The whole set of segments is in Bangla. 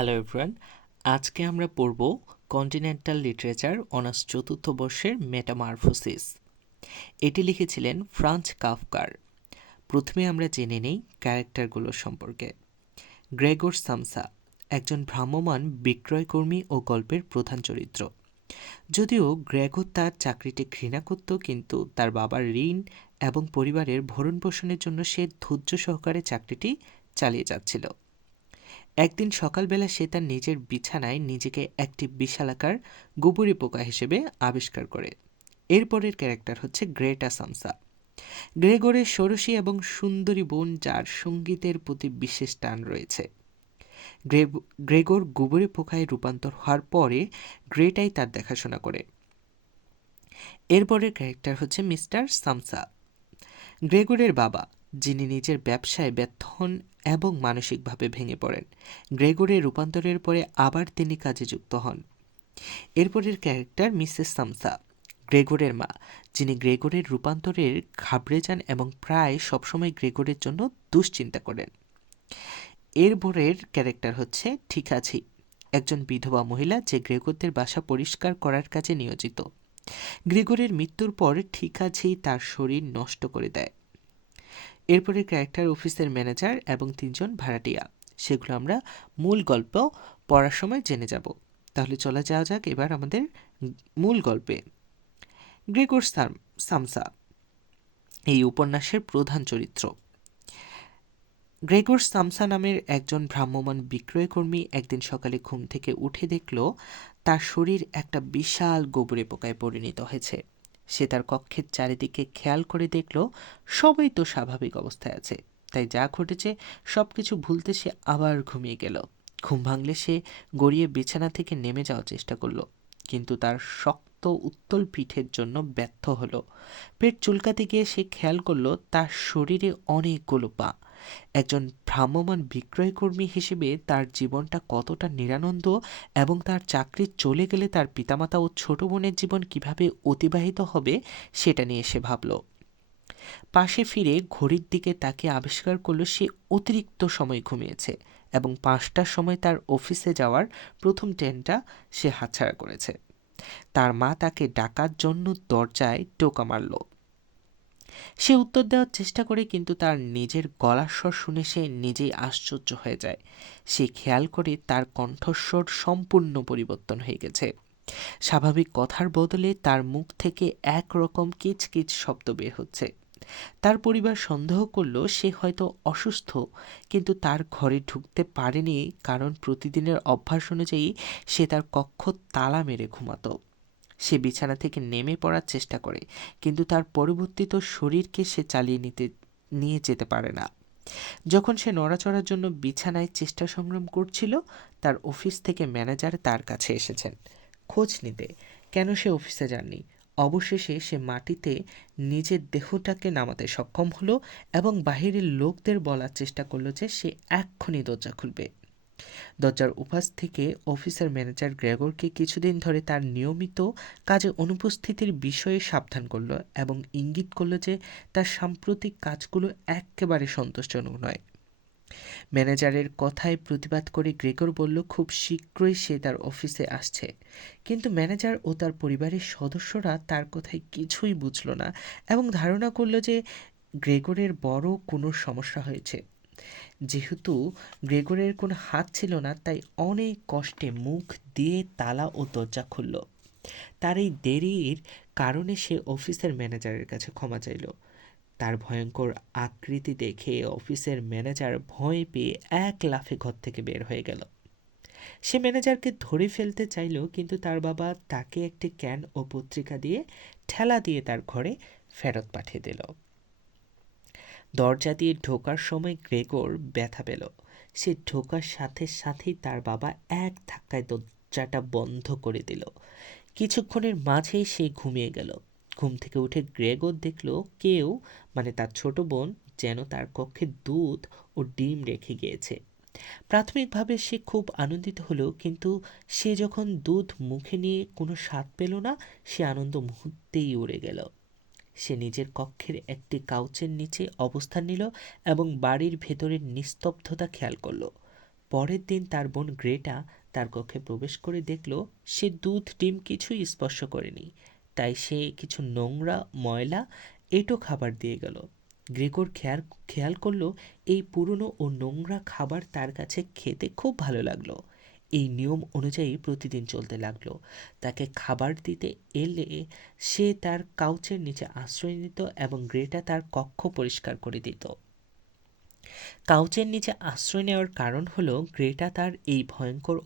হ্যালো এভরিওয়ান আজকে আমরা পড়ব কন্টিনেন্টাল লিটারেচার অনার্স চতুর্থ বর্ষের মেটামারফোসিস এটি লিখেছিলেন ফ্রান্স কাফকার প্রথমে আমরা জেনে নেই ক্যারেক্টারগুলোর সম্পর্কে। গ্রেগর সামসা একজন ভ্রাম্যমান বিক্রয়কর্মী ও গল্পের প্রধান চরিত্র। যদিও গ্রেগর তার চাকরিটি ঘৃণা করত, কিন্তু তার বাবার ঋণ এবং পরিবারের ভরণ পোষণের জন্য সে ধৈর্য সহকারে চাকরিটি চালিয়ে যাচ্ছিল। একদিন সকালবেলা সে তার নিজের বিছানায় নিজেকে একটি বিশালাকার গুবুরি পোকা হিসেবে আবিষ্কার করে। এরপরের ক্যারেক্টার হচ্ছে গ্রেটা সামসা। গ্রেগরের ষোড়শী এবং সুন্দরী বোন যার সঙ্গীতের প্রতি বিশেষ টান রয়েছে। গ্রেগর গুবরে পোকায় রূপান্তর হওয়ার পরে গ্রেটাই তার দেখাশোনা করে। এরপরের ক্যারেক্টার হচ্ছে মিস্টার সামসা। গ্রেগরের বাবা যিনি নিজের ব্যবসায় ব্যর্থ হন এবং মানসিকভাবে ভেঙে পড়েন। গ্রেগরের রূপান্তরের পরে আবার তিনি কাজে যুক্ত হন। এরপরের ক্যারেক্টার মিসেস সামসা, গ্রেগরের মা, যিনি গ্রেগরের রূপান্তরের ঘাবড়ে যান এবং প্রায় সবসময় গ্রেগরের জন্য দুশ্চিন্তা করেন। এরপরের ক্যারেক্টার হচ্ছে ঠিক আছি একজন বিধবা মহিলা যে গ্রেগরদের বাসা পরিষ্কার করার কাজে নিয়োজিত। গ্রেগরের মৃত্যুর পর ঠিক আছেই তার শরীর নষ্ট করে দেয়। এরপরে ক্যারেক্টার অফিসের ম্যানেজার এবং তিনজন ভাড়াটিয়া। সেগুলো আমরা মূল গল্প পড়ার সময় জেনে যাব। তাহলে চলে যাওয়া যাক এবার আমাদের মূল গল্পে। গ্রেগর সামসা, এই উপন্যাসের প্রধান চরিত্র। গ্রেগর সামসা নামের একজন ভ্রাম্যমান বিক্রয়কর্মী একদিন সকালে ঘুম থেকে উঠে দেখল, তার শরীর একটা বিশাল গোবরে পোকায় পরিণত হয়েছে। সে তার কক্ষের চারিদিকে খেয়াল করে দেখল, সবাই তো স্বাভাবিক অবস্থায় আছে। তাই যা ঘটেছে সব কিছু ভুলতে সে আবার ঘুমিয়ে গেল। ঘুম ভাঙলে সে গড়িয়ে বিছানা থেকে নেমে যাওয়ার চেষ্টা করল, কিন্তু তার শক্ত উত্তল পিঠের জন্য ব্যর্থ হলো। পেট চুলকাতে গিয়ে সে খেয়াল করল, তার শরীরে অনেকগুলো পা। একজন ভ্রাম্যমান বিক্রয়কর্মী হিসেবে তার জীবনটা কতটা নিরানন্দ এবং তার চাকরি চলে গেলে তার পিতামাতা ও ছোট বোনের জীবন কীভাবে অতিবাহিত হবে সেটা নিয়ে সে ভাবল। পাশে ফিরে ঘড়ির দিকে তাকে আবিষ্কার করল সে অতিরিক্ত সময় ঘুমিয়েছে এবং পাঁচটার সময় তার অফিসে যাওয়ার প্রথম ট্রেনটা সে হাতছাড়া করেছে। তার মা তাকে ডাকার জন্য দরজায় টোকা মারল। সে উত্তর দেওয়ার চেষ্টা করে কিন্তু তার নিজের গলার স্বর শুনে সে নিজেই আশ্চর্য হয়ে যায়। সে খেয়াল করে তার কণ্ঠস্বর সম্পূর্ণ পরিবর্তন হয়ে গেছে। স্বাভাবিক কথার বদলে তার মুখ থেকে একরকম কিচকিচ শব্দ বের হচ্ছে। তার পরিবার সন্দেহ করল সে হয়তো অসুস্থ, কিন্তু তার ঘরে ঢুকতে পারেনি কারণ প্রতিদিনের অভ্যাস অনুযায়ী সে তার কক্ষ তালা মেরে ঘুমাতো। সে বিছানা থেকে নেমে পড়ার চেষ্টা করে, কিন্তু তার পরিবর্তিত শরীরকে সে চালিয়ে নিতে, নিয়ে যেতে পারে না। যখন সে নড়াচড়ার জন্য বিছানায় চেষ্টা সংগ্রাম করছিল, তার অফিস থেকে ম্যানেজার তার কাছে এসেছেন। খোঁজ নিতে। কেন সে অফিসে যাননি? অবশেষে সে মাটিতে নিজের দেহটাকে নামাতে সক্ষম হলো এবং বাহিরের লোকদের বলার চেষ্টা করল যে সে এক্ষুনি দরজা খুলবে। দরজার উপাস থেকে অফিসের ম্যানেজার গ্রেগরকে কিছুদিন ধরে তার নিয়মিত কাজে অনুপস্থিতির বিষয়ে সাবধান করল এবং ইঙ্গিত করল যে তার সাম্প্রতিক কাজগুলো একেবারে সন্তোষজনক নয়। ম্যানেজারের কথায় প্রতিবাদ করে গ্রেগর বলল, খুব শীঘ্রই সে তার অফিসে আসছে। কিন্তু ম্যানেজার ও তার পরিবারের সদস্যরা তার কথায় কিছুই বুঝল না এবং ধারণা করল যে গ্রেগরের বড় কোনো সমস্যা হয়েছে। যেহেতু গ্রেগরের কোনো হাত ছিল না, তাই অনেক কষ্টে মুখ দিয়ে তালা ও দরজা খুলল। তার এই দেরির কারণে সে অফিসের ম্যানেজারের কাছে ক্ষমা চাইল। তার ভয়ঙ্কর আকৃতি দেখে অফিসের ম্যানেজার ভয় পেয়ে এক লাফে ঘর থেকে বের হয়ে গেল। সে ম্যানেজারকে ধরে ফেলতে চাইল, কিন্তু তার বাবা তাকে একটি ক্যান ও পত্রিকা দিয়ে ঠেলা দিয়ে তার ঘরে ফেরত পাঠিয়ে দিল। দরজা দিয়ে ঢোকার সময় গ্রেগর ব্যথা পেল। সে ঢোকার সাথে সাথেই তার বাবা এক ধাক্কায় দরজাটা বন্ধ করে দিল। কিছুক্ষণের মাঝেই সে ঘুমিয়ে গেল। ঘুম থেকে উঠে গ্রেগর দেখল কেউ মানে তার ছোট বোন, যেন তার কক্ষে দুধ ও ডিম রেখে গিয়েছে। প্রাথমিকভাবে সে খুব আনন্দিত হলো, কিন্তু সে যখন দুধ মুখে নিয়ে কোনো স্বাদ পেল না, সে আনন্দ মুহূর্তেই উড়ে গেল। সে নিজের কক্ষের একটি কাউচের নিচে অবস্থান নিল এবং বাড়ির ভেতরের নিস্তব্ধতা খেয়াল করল। পরের দিন তার বোন গ্রেটা তার কক্ষে প্রবেশ করে দেখল, সে দুধ, ডিম কিছুই স্পর্শ করেনি। তাই সে কিছু নোংরা, ময়লা, এটো খাবার দিয়ে গেল। গ্রেগর খেয়াল খেয়াল করল, এই পুরনো ও নোংরা খাবার তার কাছে খেতে খুব ভালো লাগল। এই নিয়ম অনুযায়ী প্রতিদিন চলতে লাগল। তাকে খাবার দিতে এলে সে তার কাউচের নিচে আশ্রয় নিত এবং গ্রেটা তার কক্ষ পরিষ্কার করে দিত। কাউচের নিচে আশ্রয় নেওয়ার কারণ হলো গ্রেটা তার এই ভয়ঙ্কর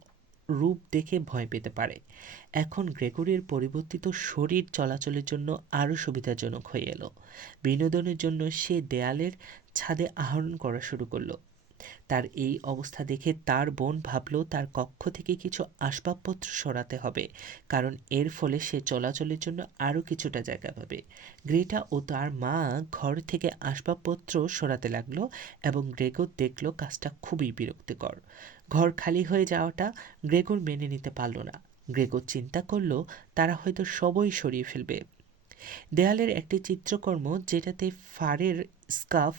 রূপ দেখে ভয় পেতে পারে। এখন গ্রেগরির পরিবর্তিত শরীর চলাচলের জন্য আরও সুবিধাজনক হয়ে এলো। বিনোদনের জন্য সে দেয়ালের ছাদে আহরণ করা শুরু করল। তার এই অবস্থা দেখে তার বোন ভাবল তার কক্ষ থেকে কিছু আসবাবপত্র সরাতে হবে, কারণ এর ফলে সে চলাচলের জন্য আরও কিছুটা জায়গা পাবে। গ্রেটা ও তার মা ঘর থেকে আসবাবপত্র সরাতে লাগল এবং গ্রেগর দেখল কাজটা খুবই বিরক্তিকর। ঘর খালি হয়ে যাওয়াটা গ্রেগর মেনে নিতে পারল না। গ্রেগর চিন্তা করল তারা হয়তো সবই সরিয়ে ফেলবে। দেয়ালের একটি চিত্রকর্ম যেটাতে ফারের স্কাফ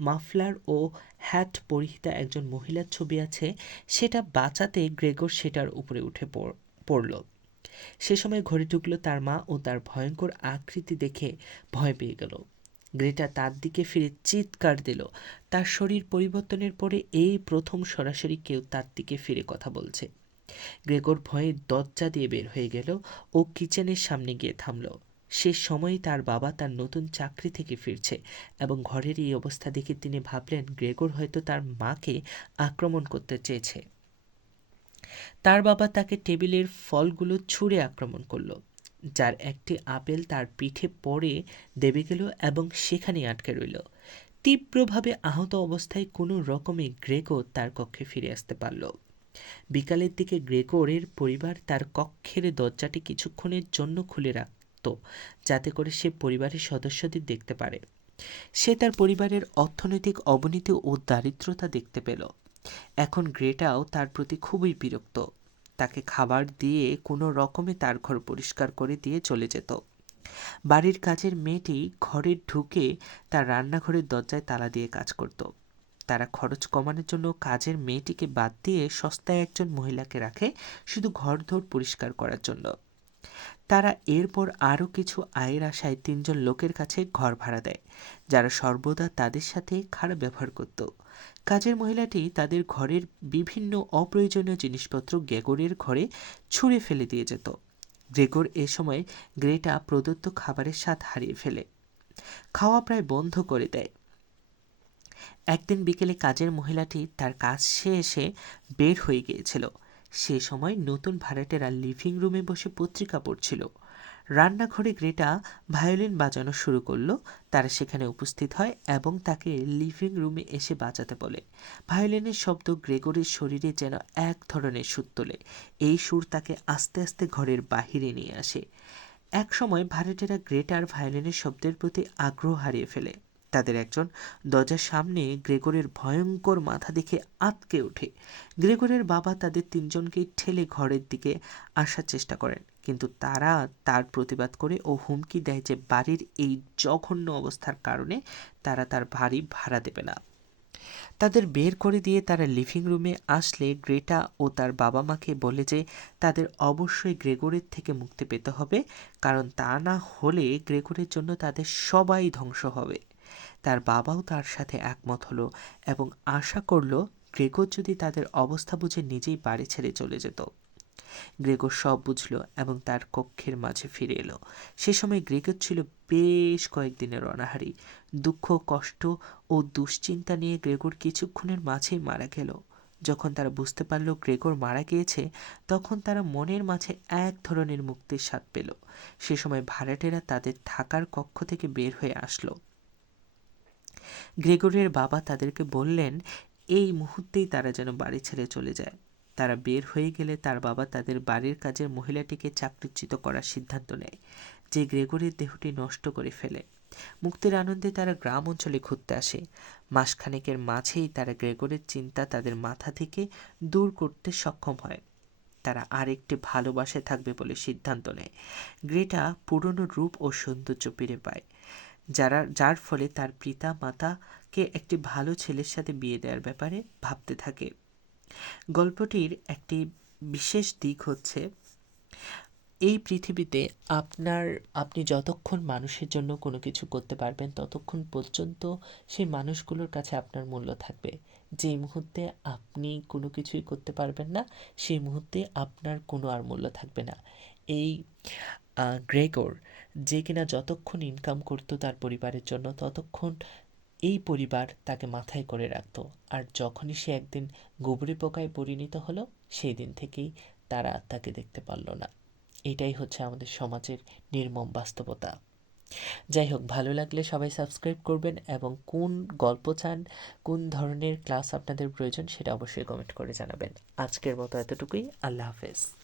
মাফলার ও হ্যাট পরিহিতা একজন মহিলার ছবি আছে। সেটা বাঁচাতে গ্রেগর সেটার উপরে উঠে পড়ল। সে সময় ঘরে ঢুকলো তার মা ও তার ভয়ঙ্কর আকৃতি দেখে ভয় পেয়ে গেল। গ্রেটা তার দিকে ফিরে চিৎকার দিল। তার শরীর পরিবর্তনের পরে এই প্রথম সরাসরি কেউ তার দিকে ফিরে কথা বলছে। গ্রেগর ভয়ে দরজা দিয়ে বের হয়ে গেল ও কিচেনের সামনে গিয়ে থামল। সে সময়ই তার বাবা তার নতুন চাকরি থেকে ফিরছে এবং ঘরের এই অবস্থা দেখে তিনি ভাবলেন, গ্রেগর হয়তো তার মাকে আক্রমণ করতে চেয়েছে। তার বাবা তাকে টেবিলের ফলগুলো ছুঁড়ে আক্রমণ করল, যার একটি আপেল তার পিঠে পড়ে দেবে গেল এবং সেখানেই আটকে রইল। তীব্রভাবে আহত অবস্থায় কোনো রকমে গ্রেগো তার কক্ষে ফিরে আসতে পারল। বিকালের দিকে গ্রেগোরের পরিবার তার কক্ষের দরজাটি কিছুক্ষণের জন্য খুলে রাখ যাতে করে সে পরিবারের সদস্যদের দেখতে পারে। সে তার পরিবারের অর্থনৈতিক অবনতি ও দারিদ্রতা দেখতে পেল। এখন গ্রেটাও তার প্রতি খুবই বিরক্ত। তাকে খাবার দিয়ে কোনো রকমে তার ঘর পরিষ্কার করে দিয়ে চলে যেত। বাড়ির কাজের মেয়েটি ঘরে ঢুকে তার রান্নাঘরের দরজায় তালা দিয়ে কাজ করত। তারা খরচ কমানোর জন্য কাজের মেয়েটিকে বাদ দিয়ে সস্তায় একজন মহিলাকে রাখে শুধু ঘর ধর পরিষ্কার করার জন্য। তারা এরপর আরও কিছু আয়ের আশায় তিনজন লোকের কাছে ঘর ভাড়া দেয়, যারা সর্বদা তাদের সাথে খারাপ ব্যবহার করত। কাজের মহিলাটি তাদের ঘরের বিভিন্ন অপ্রয়োজনীয় জিনিসপত্র গ্রেগরের ঘরে ছুঁড়ে ফেলে দিয়ে যেত। গ্রেগর এ সময় গ্রেটা প্রদত্ত খাবারের স্বাদ হারিয়ে ফেলে। খাওয়া প্রায় বন্ধ করে দেয়। একদিন বিকেলে কাজের মহিলাটি তার কাজ শেষে বের হয়ে গিয়েছিল। সে সময় নতুন ভাড়াটেরা লিভিং রুমে বসে পত্রিকা পড়ছিল। রান্নাঘরে গ্রেটা ভায়োলিন বাজানো শুরু করল। তারা সেখানে উপস্থিত হয় এবং তাকে লিভিং রুমে এসে বাজাতে বলে। ভায়োলিনের শব্দ গ্রেগরের শরীরে যেন এক ধরনের সুর তোলে। এই সুর তাকে আস্তে আস্তে ঘরের বাহিরে নিয়ে আসে। এক সময় ভাড়াটেরা গ্রেটার ভায়োলিনের শব্দের প্রতি আগ্রহ হারিয়ে ফেলে। তাদের একজন দরজার সামনে গ্রেগরের ভয়ঙ্কর মাথা দেখে আতকে ওঠে। গ্রেগরের বাবা তাদের তিনজনকে ঠেলে ঘরের দিকে আসার চেষ্টা করেন, কিন্তু তারা তার প্রতিবাদ করে ও হুমকি দেয় যে বাড়ির এই জঘন্য অবস্থার কারণে তারা তার ভারী ভাড়া দেবে না। তাদের বের করে দিয়ে তারা লিভিং রুমে আসলে গ্রেটা ও তার বাবা মাকে বলে যে তাদের অবশ্যই গ্রেগরের থেকে মুক্তি পেতে হবে, কারণ তা না হলে গ্রেগরের জন্য তাদের সবাই ধ্বংস হবে। তার বাবাও তার সাথে একমত হলো এবং আশা করল গ্রেগর যদি তাদের অবস্থা বুঝে নিজেই বাড়ি ছেড়ে চলে যেত। গ্রেগর সব বুঝল এবং তার কক্ষের মাঝে ফিরে এলো। সে সময় গ্রেগর ছিল বেশ কয়েকদিনের অনাহারি। দুঃখ, কষ্ট ও দুশ্চিন্তা নিয়ে গ্রেগর কিছুক্ষণের মাঝেই মারা গেল। যখন তারা বুঝতে পারল গ্রেগর মারা গিয়েছে, তখন তারা মনের মাঝে এক ধরনের মুক্তির স্বাদ পেল। সে সময় ভাড়াটেরা তাদের থাকার কক্ষ থেকে বের হয়ে আসলো। গ্রেগরের বাবা তাদেরকে বললেন, এই মুহূর্তেই তারা যেন বাড়ি ছেড়ে চলে যায়। তারা বের হয়ে গেলে তার বাবা তাদের বাড়ির কাজের মহিলাটিকে চাকরিচ্যুত করার সিদ্ধান্ত নেয়, যে গ্রেগরের দেহটি নষ্ট করে ফেলে। মুক্তির আনন্দে তারা গ্রাম অঞ্চলে ঘুরতে আসে। মাসখানেকের মাঝেই তারা গ্রেগরের চিন্তা তাদের মাথা থেকে দূর করতে সক্ষম হয়। তারা আরেকটি ভালোবাসে থাকবে বলে সিদ্ধান্ত নেয়। গ্রেটা পুরনো রূপ ও সৌন্দর্য ফিরে পায়। যারা, যার ফলে তার পিতা মাতাকে একটি ভালো ছেলের সাথে বিয়ে দেওয়ার ব্যাপারে ভাবতে থাকে। গল্পটির একটি বিশেষ দিক হচ্ছে, এই পৃথিবীতে আপনার, আপনি যতক্ষণ মানুষের জন্য কোনো কিছু করতে পারবেন, ততক্ষণ পর্যন্ত সেই মানুষগুলোর কাছে আপনার মূল্য থাকবে। যেই মুহূর্তে আপনি কোনো কিছুই করতে পারবেন না, সেই মুহূর্তে আপনার কোনো আর মূল্য থাকবে না। এই গ্রেগর, যে কিনা যতক্ষণ ইনকাম করতো তার পরিবারের জন্য, ততক্ষণ এই পরিবার তাকে মাথায় করে রাখত। আর যখনই সে একদিন গোবরে পোকায় পরিণত হলো, সেই দিন থেকেই তারা তাকে দেখতে পারল না। এটাই হচ্ছে আমাদের সমাজের নির্মম বাস্তবতা। যাই হোক, ভালো লাগলে সবাই সাবস্ক্রাইব করবেন এবং কোন গল্প চান, কোন ধরনের ক্লাস আপনাদের প্রয়োজন সেটা অবশ্যই কমেন্ট করে জানাবেন। আজকের মতো এতটুকুই, আল্লাহ হাফেজ।